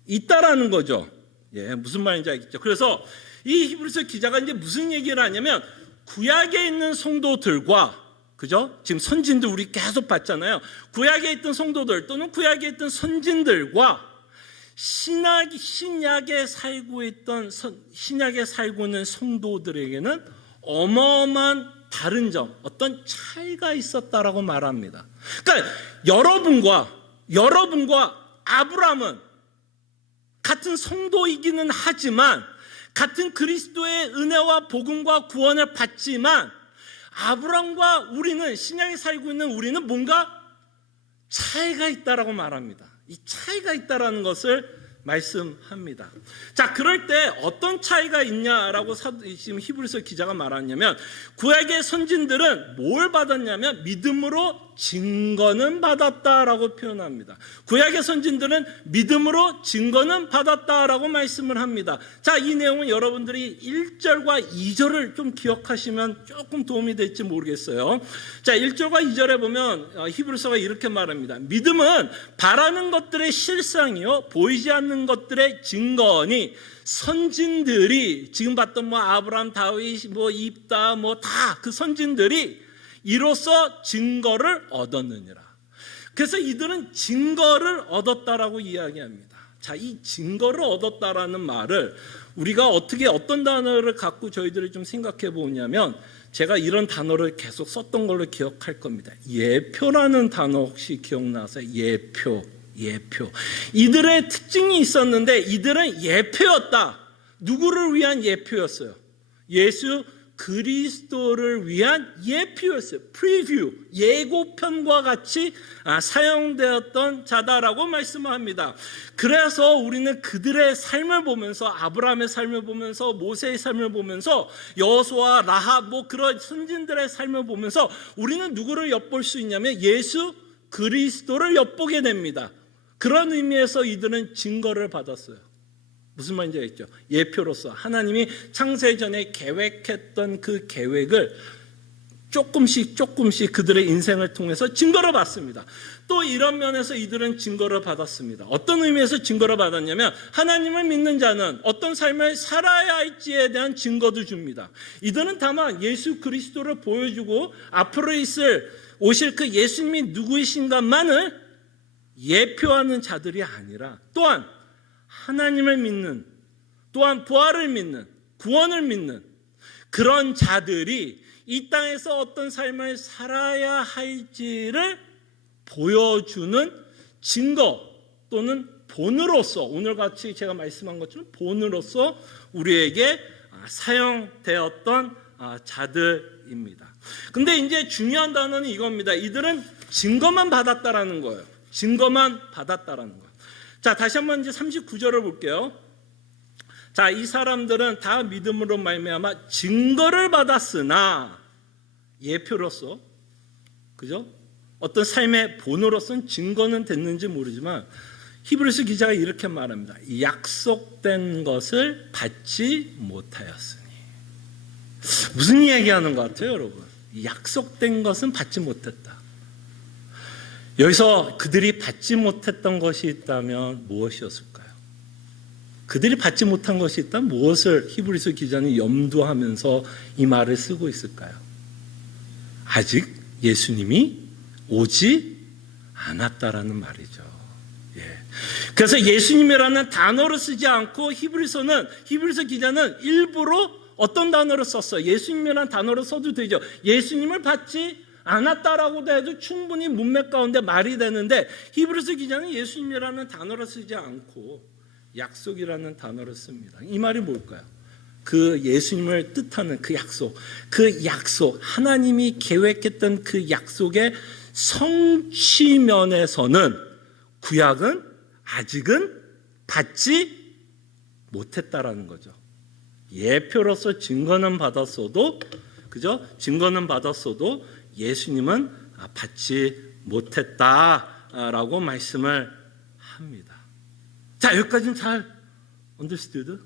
있다라는 거죠. 예, 무슨 말인지 알겠죠? 그래서 이 히브리서 기자가 이제 무슨 얘기를 하냐면, 구약에 있는 성도들과, 그죠? 지금 선진들 우리 계속 봤잖아요. 구약에 있던 성도들 또는 구약에 있던 선진들과 신약에 살고 있는 성도들에게는 어마어마한 다른 점, 어떤 차이가 있었다라고 말합니다. 그러니까 여러분과 아브라함은 같은 성도이기는 하지만, 같은 그리스도의 은혜와 복음과 구원을 받지만, 아브라함과 우리는, 신약에 살고 있는 우리는 뭔가 차이가 있다라고 말합니다. 이 차이가 있다라는 것을 말씀합니다. 자, 그럴 때 어떤 차이가 있냐라고 지금 히브리서 기자가 말하냐면, 구약의 선진들은 뭘 받았냐면 믿음으로 증거는 받았다라고 표현합니다. 구약의 선진들은 믿음으로 증거는 받았다라고 말씀을 합니다. 자, 이 내용은 여러분들이 1절과 2절을 좀 기억하시면 조금 도움이 될지 모르겠어요. 자, 1절과 2절에 보면 히브리서가 이렇게 말합니다. 믿음은 바라는 것들의 실상이요 보이지 않는 것들의 증거니, 선진들이 지금 봤던 아브라함, 다윗, 입다 다 그 선진들이 이로써 증거를 얻었느니라. 그래서 이들은 증거를 얻었다라고 이야기합니다. 자, 이 증거를 얻었다라는 말을 우리가 어떤 단어를 갖고 저희들이 좀 생각해 보냐면, 제가 이런 단어를 계속 썼던 걸로 기억할 겁니다. 예표라는 단어 혹시 기억나세요? 예표. 이들의 특징이 있었는데, 이들은 예표였다. 누구를 위한 예표였어요? 예수 그리스도를 위한 예표였어요. 프리뷰, 예고편과 같이 사용되었던 자다라고 말씀합니다. 그래서 우리는 그들의 삶을 보면서, 아브라함의 삶을 보면서, 모세의 삶을 보면서, 여호수아, 라합 그런 선진들의 삶을 보면서 우리는 누구를 엿볼 수 있냐면 예수 그리스도를 엿보게 됩니다. 그런 의미에서 이들은 증거를 받았어요. 무슨 말인지 알겠죠? 예표로서 하나님이 창세전에 계획했던 그 계획을 조금씩 그들의 인생을 통해서 증거를 받습니다. 또 이런 면에서 이들은 증거를 받았습니다. 어떤 의미에서 증거를 받았냐면, 하나님을 믿는 자는 어떤 삶을 살아야 할지에 대한 증거도 줍니다. 이들은 다만 예수 그리스도를 보여주고 앞으로 오실 그 예수님이 누구이신가만을 예표하는 자들이 아니라, 또한 하나님을 믿는, 또한 부활을 믿는, 구원을 믿는 그런 자들이 이 땅에서 어떤 삶을 살아야 할지를 보여주는 증거 또는 본으로서, 오늘같이 제가 말씀한 것처럼 본으로서 우리에게 사용되었던 자들입니다. 근데 이제 중요한 단어는 이겁니다. 이들은 증거만 받았다라는 거예요. 증거만 받았다라는 거예요. 자, 다시 한번 이제 39절을 볼게요. 자, 이 사람들은 다 믿음으로 말미암아 증거를 받았으나, 예표로서, 그죠? 어떤 삶의 본으로서는 증거는 됐는지 모르지만 히브리서 기자가 이렇게 말합니다. 약속된 것을 받지 못하였으니. 무슨 이야기하는 것 같아요, 여러분? 약속된 것은 받지 못했다. 여기서 그들이 받지 못했던 것이 있다면 무엇이었을까요? 그들이 받지 못한 것이 있다면 무엇을 히브리서 기자는 염두하면서 이 말을 쓰고 있을까요? 아직 예수님이 오지 않았다라는 말이죠. 예. 그래서 예수님이라는 단어를 쓰지 않고 히브리서 기자는 일부러 어떤 단어를 썼어요? 예수님이라는 단어를 써도 되죠. 예수님을 받지 않았다라고도 해도 충분히 문맥 가운데 말이 되는데 히브리서 기자는 예수님이라는 단어를 쓰지 않고 약속이라는 단어를 씁니다. 이 말이 뭘까요? 그 예수님을 뜻하는 그 약속, 하나님이 계획했던 그 약속의 성취면에서는 구약은 아직은 받지 못했다라는 거죠. 예표로서 증거는 받았어도, 그죠? 증거는 받았어도 예수님은 받지 못했다라고 말씀을 합니다. 자, 여기까지는 잘 understood?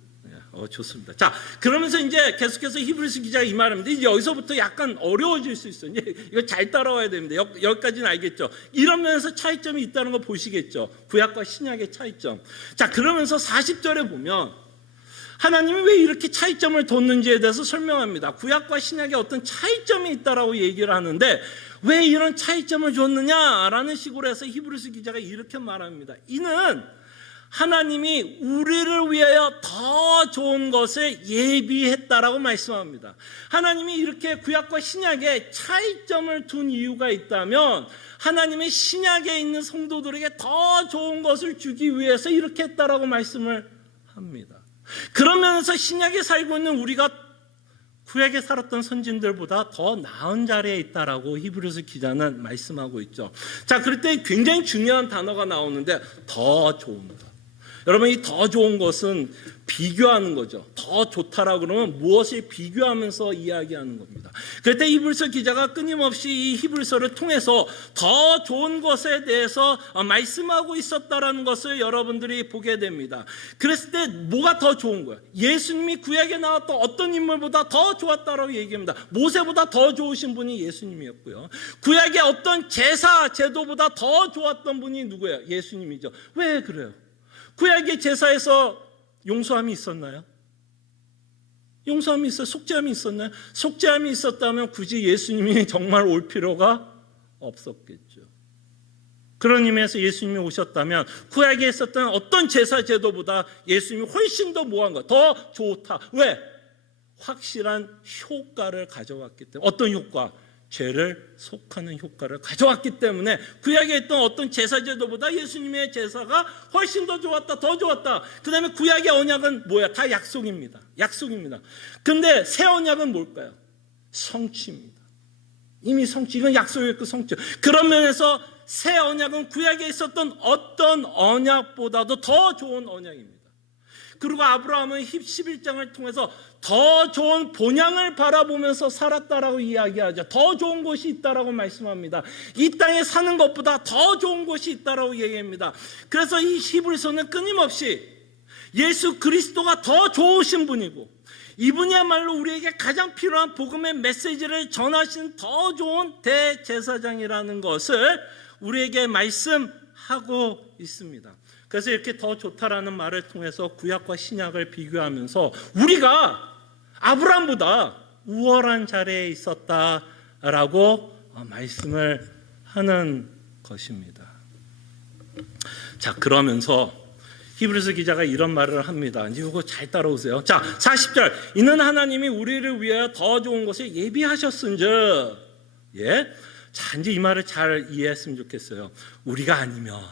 좋습니다. 자, 그러면서 이제 계속해서 히브리서 기자가 이 말합니다. 이제 여기서부터 약간 어려워질 수 있어요. 이거 잘 따라와야 됩니다. 여기까지는 알겠죠? 이런 면에서 차이점이 있다는 거 보시겠죠? 구약과 신약의 차이점. 자, 그러면서 40절에 보면 하나님이 왜 이렇게 차이점을 뒀는지에 대해서 설명합니다. 구약과 신약에 어떤 차이점이 있다라고 얘기를 하는데 왜 이런 차이점을 줬느냐라는 식으로 해서 히브리서 기자가 이렇게 말합니다. 이는 하나님이 우리를 위하여 더 좋은 것을 예비했다라고 말씀합니다. 하나님이 이렇게 구약과 신약에 차이점을 둔 이유가 있다면 하나님이 신약에 있는 성도들에게 더 좋은 것을 주기 위해서 이렇게 했다라고 말씀을 합니다. 그러면서 신약에 살고 있는 우리가 구약에 살았던 선진들보다 더 나은 자리에 있다라고 히브리서 기자는 말씀하고 있죠. 자, 그럴 때 굉장히 중요한 단어가 나오는데 더 좋은 것. 여러분, 이 더 좋은 것은 비교하는 거죠. 더 좋다라고 그러면 무엇을 비교하면서 이야기하는 겁니다. 그럴 때 히브리서 기자가 끊임없이 이 히브리서를 통해서 더 좋은 것에 대해서 말씀하고 있었다라는 것을 여러분들이 보게 됩니다. 그랬을 때 뭐가 더 좋은 거예요? 예수님이 구약에 나왔던 어떤 인물보다 더 좋았다라고 얘기합니다. 모세보다 더 좋으신 분이 예수님이었고요. 구약의 어떤 제사 제도보다 더 좋았던 분이 누구예요? 예수님이죠. 왜 그래요? 구약의 제사에서 용서함이 있었나요? 용서함이 있어요? 속죄함이 있었나요? 속죄함이 있었다면 굳이 예수님이 정말 올 필요가 없었겠죠. 그런 의미에서 예수님이 오셨다면 구약에 있었던 어떤 제사 제도보다 예수님이 훨씬 더 뭐한 거? 더 좋다. 왜? 확실한 효과를 가져왔기 때문에. 어떤 효과? 죄를 속하는 효과를 가져왔기 때문에 구약에 있던 어떤 제사 제도보다 예수님의 제사가 훨씬 더 좋았다, 더 좋았다. 그 다음에 구약의 언약은 뭐야? 다 약속입니다. 약속입니다. 근데 새 언약은 뭘까요? 성취입니다. 이미 성취, 이건 약속이었고 성취. 그런 면에서 새 언약은 구약에 있었던 어떤 언약보다도 더 좋은 언약입니다. 그리고 아브라함은 11장을 통해서 더 좋은 본향을 바라보면서 살았다라고 이야기하죠. 더 좋은 곳이 있다라고 말씀합니다. 이 땅에 사는 것보다 더 좋은 곳이 있다라고 얘기합니다. 그래서 이 히브리서는 끊임없이 예수 그리스도가 더 좋으신 분이고 이분이야말로 우리에게 가장 필요한 복음의 메시지를 전하신 더 좋은 대제사장이라는 것을 우리에게 말씀하고 있습니다. 그래서 이렇게 더 좋다라는 말을 통해서 구약과 신약을 비교하면서 우리가 아브라함보다 우월한 자리에 있었다라고 말씀을 하는 것입니다. 자, 그러면서 히브리서 기자가 이런 말을 합니다. 이제 이거 잘 따라오세요. 자, 40절. 이는 하나님이 우리를 위하여 더 좋은 것을 예비하셨은즉. 예. 자, 이제 이 말을 잘 이해했으면 좋겠어요. 우리가 아니면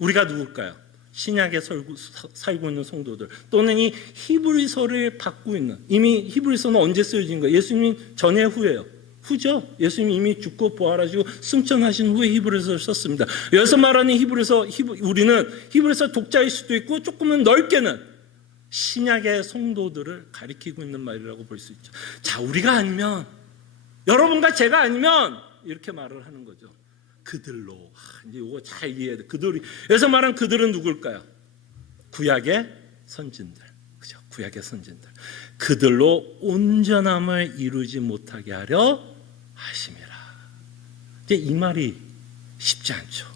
우리가 누굴까요? 신약에 살고 있는 성도들 또는 이 히브리서를 받고 있는, 이미 히브리서는 언제 쓰여진 거예요? 예수님 전에 후예요? 후죠. 예수님이 이미 죽고 부활하시고 승천하신 후에 히브리서를 썼습니다. 여기서 말하는 히브리서, 우리는 히브리서 독자일 수도 있고 조금은 넓게는 신약의 성도들을 가리키고 있는 말이라고 볼 수 있죠. 자, 우리가 아니면, 여러분과 제가 아니면 이렇게 말을 하는 거죠. 그들로. 이제 이거 잘 이해해야 돼. 그들이. 여기서 말한 그들은 누굴까요? 구약의 선진들. 그죠? 구약의 선진들. 그들로 온전함을 이루지 못하게 하려 하심이라. 이제 이 말이 쉽지 않죠.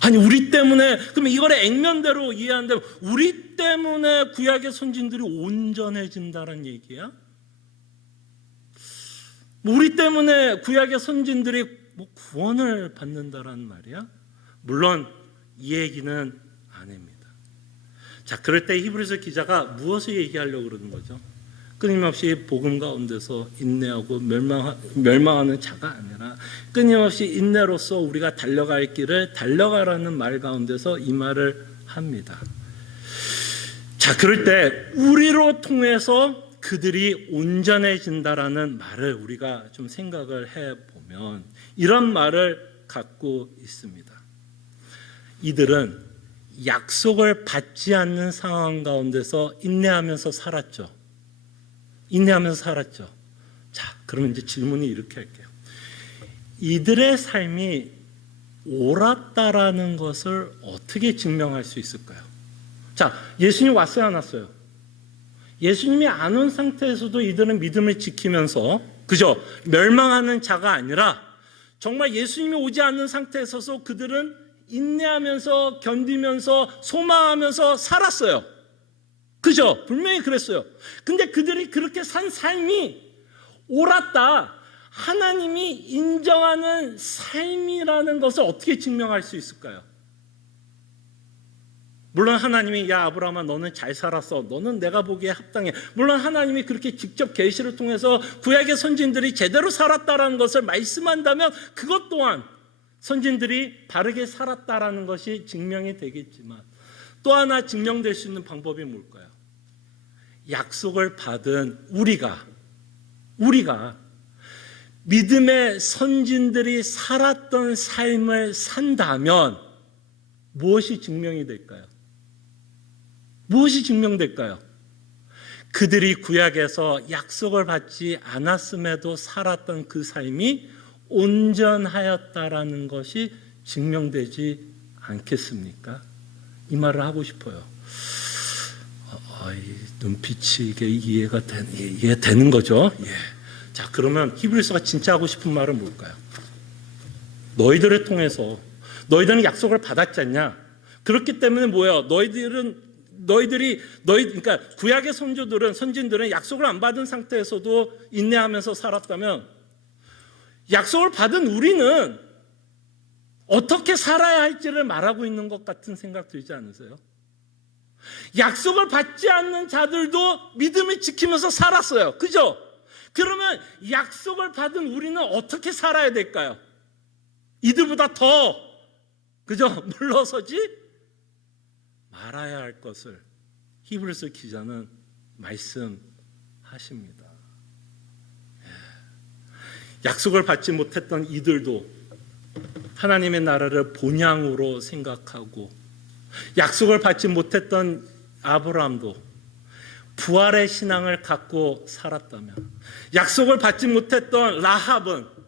아니, 우리 때문에, 그러면 이걸 액면대로 이해한다면 우리 때문에 구약의 선진들이 온전해진다는 얘기야? 우리 때문에 구약의 선진들이 구원을 받는다는 말이야? 물론 이 얘기는 아닙니다. 자, 그럴 때 히브리서 기자가 무엇을 얘기하려고 그러는 거죠? 끊임없이 복음 가운데서 인내하고 멸망하는 자가 아니라 끊임없이 인내로서 우리가 달려갈 길을 달려가라는 말 가운데서 이 말을 합니다. 자, 그럴 때 우리로 통해서 그들이 온전해진다라는 말을 우리가 좀 생각을 해보면 이런 말을 갖고 있습니다. 이들은 약속을 받지 않는 상황 가운데서 인내하면서 살았죠. 인내하면서 살았죠. 자, 그러면 이제 질문이 이렇게 할게요. 이들의 삶이 옳았다라는 것을 어떻게 증명할 수 있을까요? 자, 예수님 왔어요, 안 왔어요? 예수님이 안 온 상태에서도 이들은 믿음을 지키면서, 그죠? 멸망하는 자가 아니라 정말 예수님이 오지 않는 상태에서도 그들은 인내하면서 견디면서 소망하면서 살았어요. 그죠? 분명히 그랬어요. 근데 그들이 그렇게 산 삶이 옳았다, 하나님이 인정하는 삶이라는 것을 어떻게 증명할 수 있을까요? 물론 하나님이 야 아브라함아 너는 잘 살았어, 너는 내가 보기에 합당해. 물론 하나님이 그렇게 직접 계시를 통해서 구약의 선진들이 제대로 살았다라는 것을 말씀한다면 그것 또한 선진들이 바르게 살았다라는 것이 증명이 되겠지만 또 하나 증명될 수 있는 방법이 뭘까요? 약속을 받은 우리가 믿음의 선진들이 살았던 삶을 산다면 무엇이 증명이 될까요? 무엇이 증명될까요? 그들이 구약에서 약속을 받지 않았음에도 살았던 그 삶이 온전하였다라는 것이 증명되지 않겠습니까? 이 말을 하고 싶어요. 눈빛이 이게 이해되는 거죠? 예. 자, 그러면 히브리서가 진짜 하고 싶은 말은 뭘까요? 너희들을 통해서 너희들은 약속을 받았지 않냐? 그렇기 때문에 뭐예요? 그러니까 구약의 선진들은 약속을 안 받은 상태에서도 인내하면서 살았다면 약속을 받은 우리는 어떻게 살아야 할지를 말하고 있는 것 같은 생각 들지 않으세요? 약속을 받지 않는 자들도 믿음을 지키면서 살았어요. 그죠? 그러면 약속을 받은 우리는 어떻게 살아야 될까요? 이들보다 더, 그죠? 물러서지 말아야 할 것을 히브리서 기자는 말씀하십니다. 약속을 받지 못했던 이들도 하나님의 나라를 본향으로 생각하고 약속을 받지 못했던 아브라함도 부활의 신앙을 갖고 살았다면 약속을 받지 못했던 라합은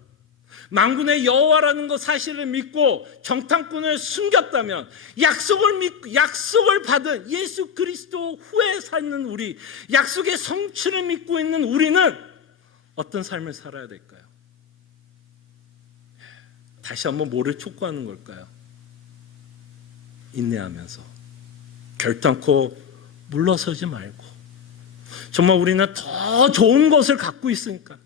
만군의 여호와라는 것 사실을 믿고 정탐꾼을 숨겼다면 약속을 받은 예수 그리스도 후에 사는 우리, 약속의 성취를 믿고 있는 우리는 어떤 삶을 살아야 될까요? 다시 한번 뭐를 촉구하는 걸까요? 인내하면서 결단코 물러서지 말고 정말 우리는 더 좋은 것을 갖고 있으니까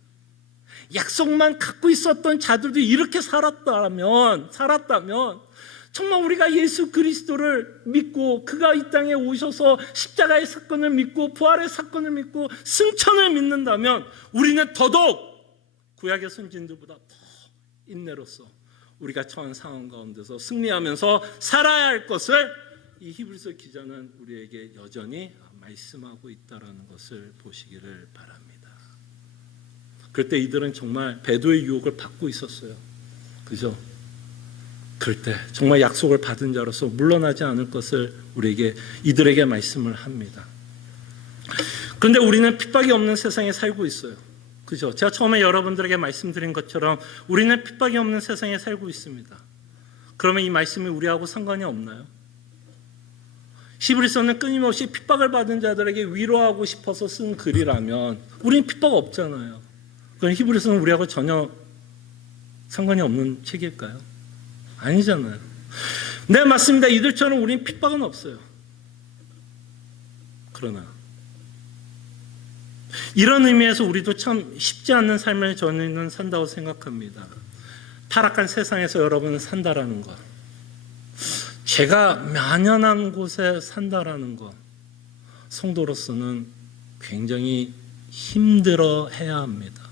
약속만 갖고 있었던 자들도 이렇게 살았다면 정말 우리가 예수 그리스도를 믿고 그가 이 땅에 오셔서 십자가의 사건을 믿고 부활의 사건을 믿고 승천을 믿는다면 우리는 더더욱 구약의 선진들보다 더 인내로서 우리가 처한 상황 가운데서 승리하면서 살아야 할 것을 이 히브리서 기자는 우리에게 여전히 말씀하고 있다는 것을 보시기를 바랍니다. 그럴 때 이들은 정말 배도의 유혹을 받고 있었어요. 그죠? 그럴 때 정말 약속을 받은 자로서 물러나지 않을 것을 이들에게 말씀을 합니다. 그런데 우리는 핍박이 없는 세상에 살고 있어요. 그죠? 제가 처음에 여러분들에게 말씀드린 것처럼 우리는 핍박이 없는 세상에 살고 있습니다. 그러면 이 말씀이 우리하고 상관이 없나요? 히브리서는 끊임없이 핍박을 받은 자들에게 위로하고 싶어서 쓴 글이라면 우리는 핍박 없잖아요. 그럼 히브리서는 우리하고 전혀 상관이 없는 책일까요? 아니잖아요. 네, 맞습니다. 이들처럼 우리는 핍박은 없어요. 그러나 이런 의미에서 우리도 참 쉽지 않은 삶을 저는 산다고 생각합니다. 타락한 세상에서 여러분은 산다라는 것, 죄가 만연한 곳에 산다라는 것, 성도로서는 굉장히 힘들어해야 합니다.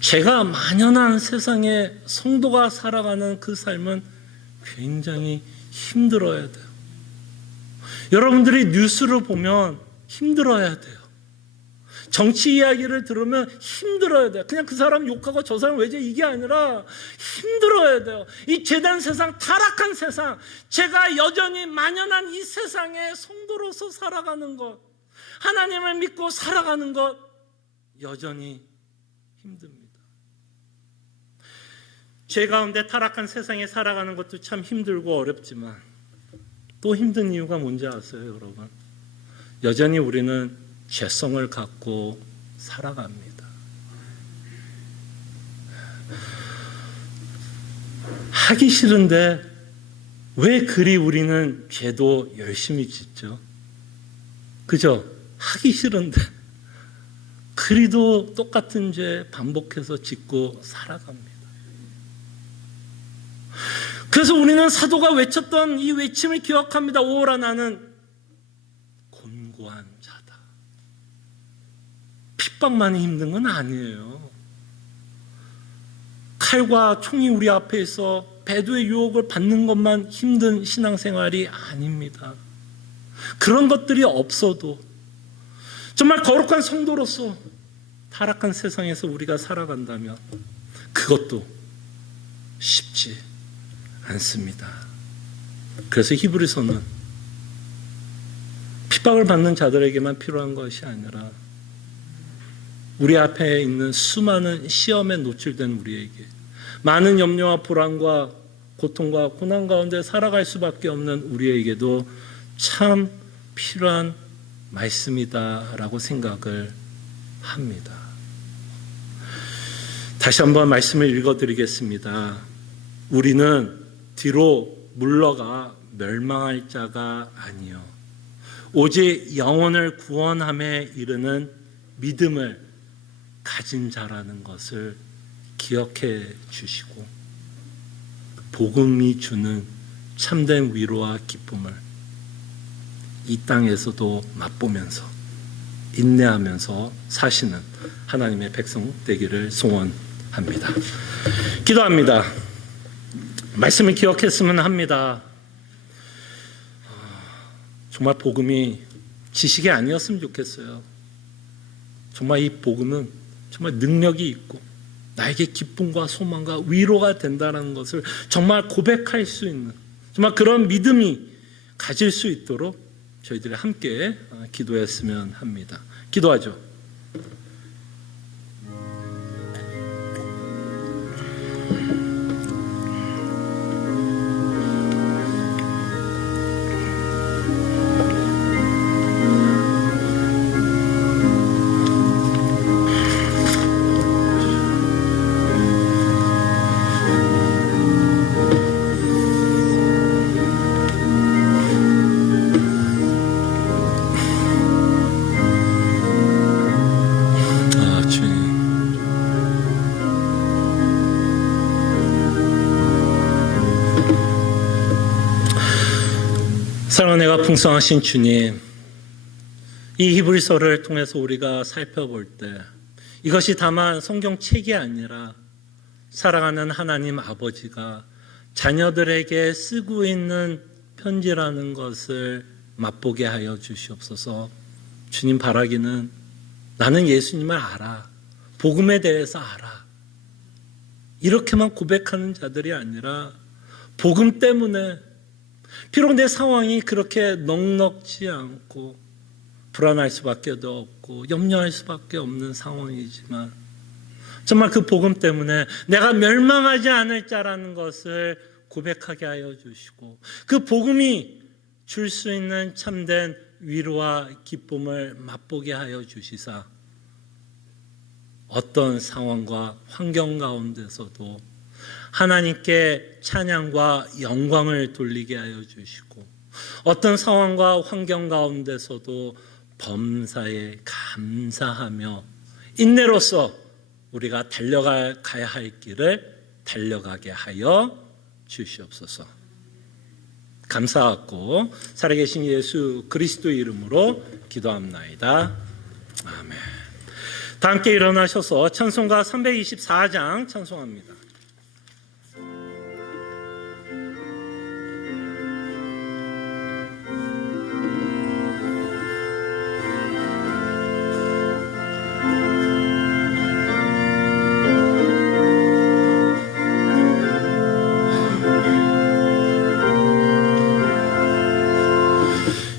죄가 만연한 세상에 성도가 살아가는 그 삶은 굉장히 힘들어야 돼요. 여러분들이 뉴스를 보면 힘들어야 돼요. 정치 이야기를 들으면 힘들어야 돼요. 그냥 그 사람 욕하고 저 사람 왜지 이게 아니라 힘들어야 돼요. 이 죄된 세상, 타락한 세상, 죄가 여전히 만연한 이 세상에 성도로서 살아가는 것, 하나님을 믿고 살아가는 것 여전히 힘듭니다. 죄 가운데 타락한 세상에 살아가는 것도 참 힘들고 어렵지만 또 힘든 이유가 뭔지 아세요, 여러분? 여전히 우리는 죄성을 갖고 살아갑니다. 하기 싫은데 왜 그리 우리는 죄도 열심히 짓죠? 그죠? 하기 싫은데 그리도 똑같은 죄 반복해서 짓고 살아갑니다. 그래서 우리는 사도가 외쳤던 이 외침을 기억합니다. 오라 나는 곤고한 자다. 핍박만이 힘든 건 아니에요. 칼과 총이 우리 앞에 있어 배도의 유혹을 받는 것만 힘든 신앙생활이 아닙니다. 그런 것들이 없어도 정말 거룩한 성도로서 타락한 세상에서 우리가 살아간다면 그것도 쉽지 않습니다. 그래서 히브리서는 핍박을 받는 자들에게만 필요한 것이 아니라 우리 앞에 있는 수많은 시험에 노출된 우리에게 많은 염려와 불안과 고통과 고난 가운데 살아갈 수밖에 없는 우리에게도 참 필요한 말씀이다라고 생각을 합니다. 다시 한번 말씀을 읽어드리겠습니다. 우리는 뒤로 물러가 멸망할 자가 아니요 오직 영혼을 구원함에 이르는 믿음을 가진 자라는 것을 기억해 주시고 복음이 주는 참된 위로와 기쁨을 이 땅에서도 맛보면서 인내하면서 사시는 하나님의 백성 되기를 소원합니다. 기도합니다. 말씀을 기억했으면 합니다. 정말 복음이 지식이 아니었으면 좋겠어요. 정말 이 복음은 정말 능력이 있고 나에게 기쁨과 소망과 위로가 된다는 것을 정말 고백할 수 있는 정말 그런 믿음이 가질 수 있도록 저희들이 함께 기도했으면 합니다. 기도하죠. 사랑하는 내가 풍성하신 주님, 이 히브리서를 통해서 우리가 살펴볼 때 이것이 다만 성경책이 아니라 사랑하는 하나님 아버지가 자녀들에게 쓰고 있는 편지라는 것을 맛보게 하여 주시옵소서. 주님 바라기는 나는 예수님을 알아, 복음에 대해서 알아, 이렇게만 고백하는 자들이 아니라 복음 때문에 비록 내 상황이 그렇게 넉넉지 않고 불안할 수밖에 없고 염려할 수밖에 없는 상황이지만 정말 그 복음 때문에 내가 멸망하지 않을 자라는 것을 고백하게 하여 주시고, 그 복음이 줄 수 있는 참된 위로와 기쁨을 맛보게 하여 주시사 어떤 상황과 환경 가운데서도 하나님께 찬양과 영광을 돌리게 하여 주시고, 어떤 상황과 환경 가운데서도 범사에 감사하며 인내로서 우리가 달려가야 할 길을 달려가게 하여 주시옵소서. 감사하고 살아계신 예수 그리스도의 이름으로 기도합나이다. 아멘. 다 함께 일어나셔서 찬송가 324장 찬송합니다.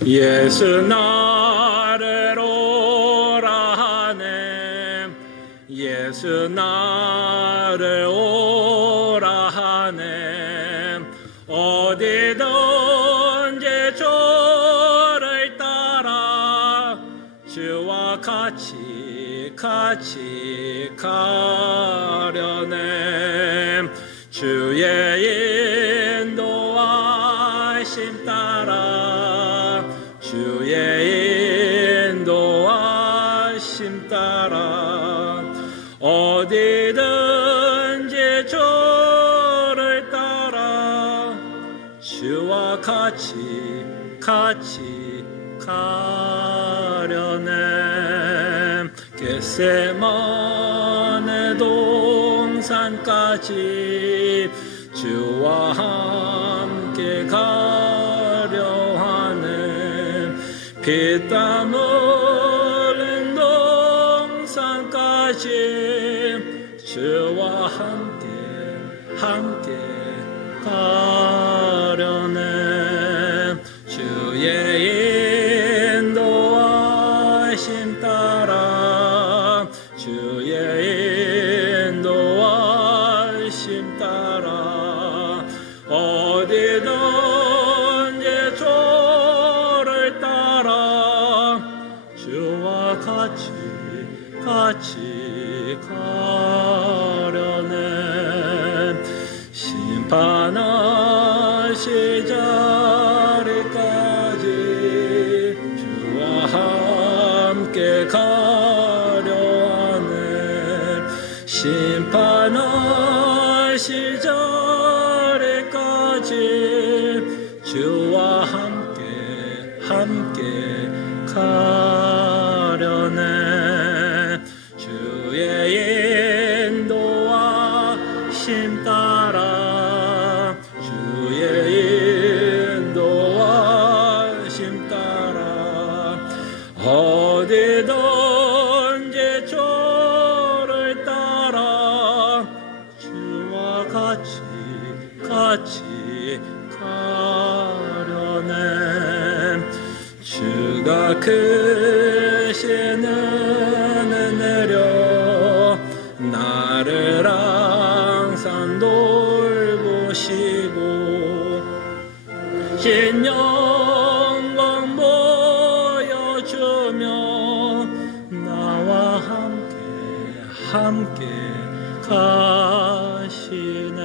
예수 나를 오라 하네, 예수 나를 오라 하네. 어디든지 주를 따라 주와 같이 가려네. 주의 인도하심 따라, 주의 인도하심 따라 어디든지 주를 따라 주와 같이 가려네. 겟세마네 동산까지 주와 함께 가려 하네. 피땀 흘린 동산까지 주와 함께 가려네. 주의 인도하심 따라, 주의 인도하심 따라 어디든지 주를 따라 주와 같이 가려네. 심판하실 자리까지 주와 함께 가려 하네. 심판하실 자리까지 주와 함께 가려네. 주의 인도하심 따라, 주의 인도하심 따라 어디든지 주를 따라 주와 같이 가려네. 주가 크신 은혜 내려 나를 항상 돌보시고 신 영광 보여주며 나와 함께 가시네.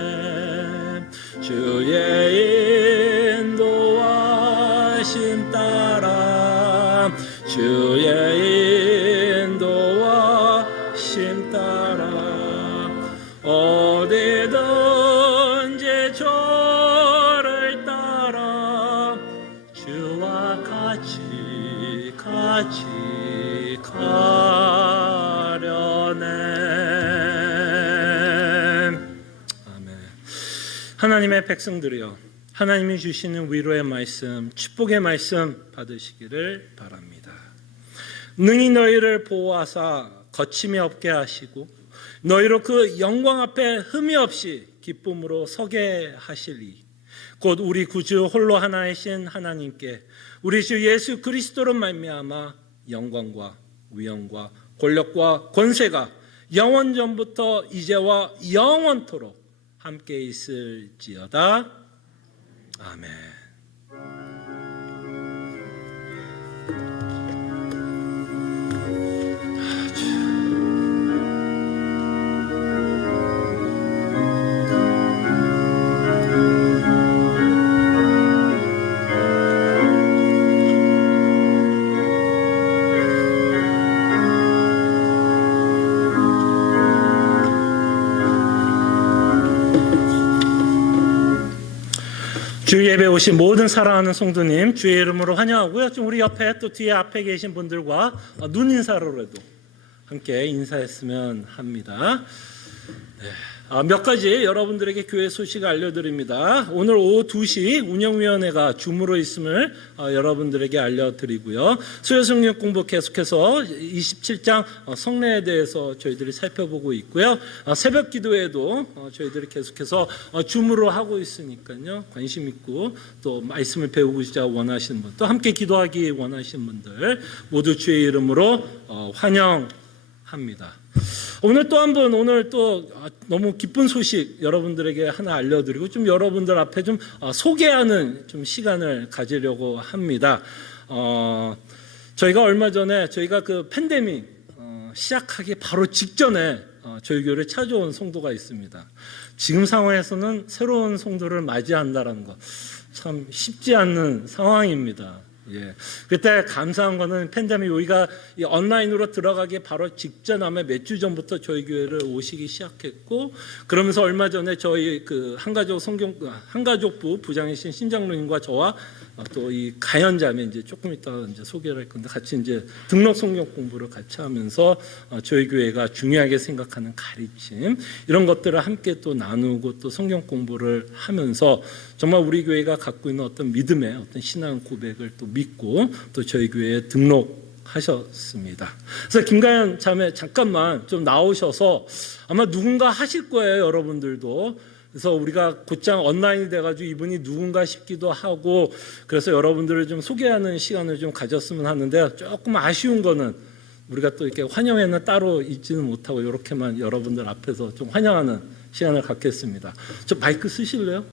주의 인도하심 따라, 주의 인도하심 따라 어디든지 주를 따라 주와 같이 가려네. 아멘. 하나님의 백성들이여, 하나님이 주시는 위로의 말씀, 축복의 말씀 받으시기를 바랍니다. 능히 너희를 보호하사 거침이 없게 하시고 너희로 그 영광 앞에 흠이 없이 기쁨으로 서게 하시리. 곧 우리 구주 홀로 하나이신 하나님께 우리 주 예수 그리스도로 말미암아 영광과 위엄과 권력과 권세가 영원전부터 이제와 영원토록 함께 있을지어다. 아멘. 주 예배 오신 모든 사랑하는 성도님 주의 이름으로 환영하고요. 좀 우리 옆에 또 뒤에 앞에 계신 분들과 눈 인사로라도 함께 인사했으면 합니다. 네. 몇 가지 여러분들에게 교회 소식을 알려드립니다. 오늘 오후 2시 운영위원회가 줌으로 있음을 여러분들에게 알려드리고요. 수요성경 공부 계속해서 27장 성례에 대해서 저희들이 살펴보고 있고요. 새벽 기도에도 저희들이 계속해서 줌으로 하고 있으니까요. 관심 있고 또 말씀을 배우고자 원하시는 분, 또 함께 기도하기 원하시는 분들 모두 주의 이름으로 환영합니다. 오늘 또 한 번, 오늘 또 너무 기쁜 소식 여러분들에게 하나 알려드리고 좀 여러분들 앞에 좀 소개하는 좀 시간을 가지려고 합니다. 저희가 얼마 전에 저희가 그 팬데믹 시작하기 바로 직전에 저희 교회를 찾아온 성도가 있습니다. 지금 상황에서는 새로운 성도를 맞이한다는 거 참 쉽지 않는 상황입니다. 예. 그때 감사한 거는 팬데믹 우리가 이 온라인으로 들어가기 바로 직전 아마 몇 주 전부터 저희 교회를 오시기 시작했고, 그러면서 얼마 전에 저희 그 한가족부 부장이신 신장로님과 저와 또 이 가연자매 이제 조금 이따 이제 소개를 할 건데 같이 이제 등록 성경 공부를 같이 하면서 저희 교회가 중요하게 생각하는 가르침 이런 것들을 함께 또 나누고 또 성경 공부를 하면서 정말 우리 교회가 갖고 있는 어떤 믿음의 어떤 신앙 고백을 또 믿고 또 저희 교회에 등록하셨습니다. 그래서 김가연 자매 잠깐만 좀 나오셔서 아마 누군가 하실 거예요, 여러분들도. 그래서 우리가 곧장 온라인이 돼가지고 이분이 누군가 싶기도 하고 그래서 여러분들을 좀 소개하는 시간을 좀 가졌으면 하는데 조금 아쉬운 거는 우리가 또 이렇게 환영회는 따로 있지는 못하고 이렇게만 여러분들 앞에서 좀 환영하는 시간을 갖겠습니다. 저 마이크 쓰실래요?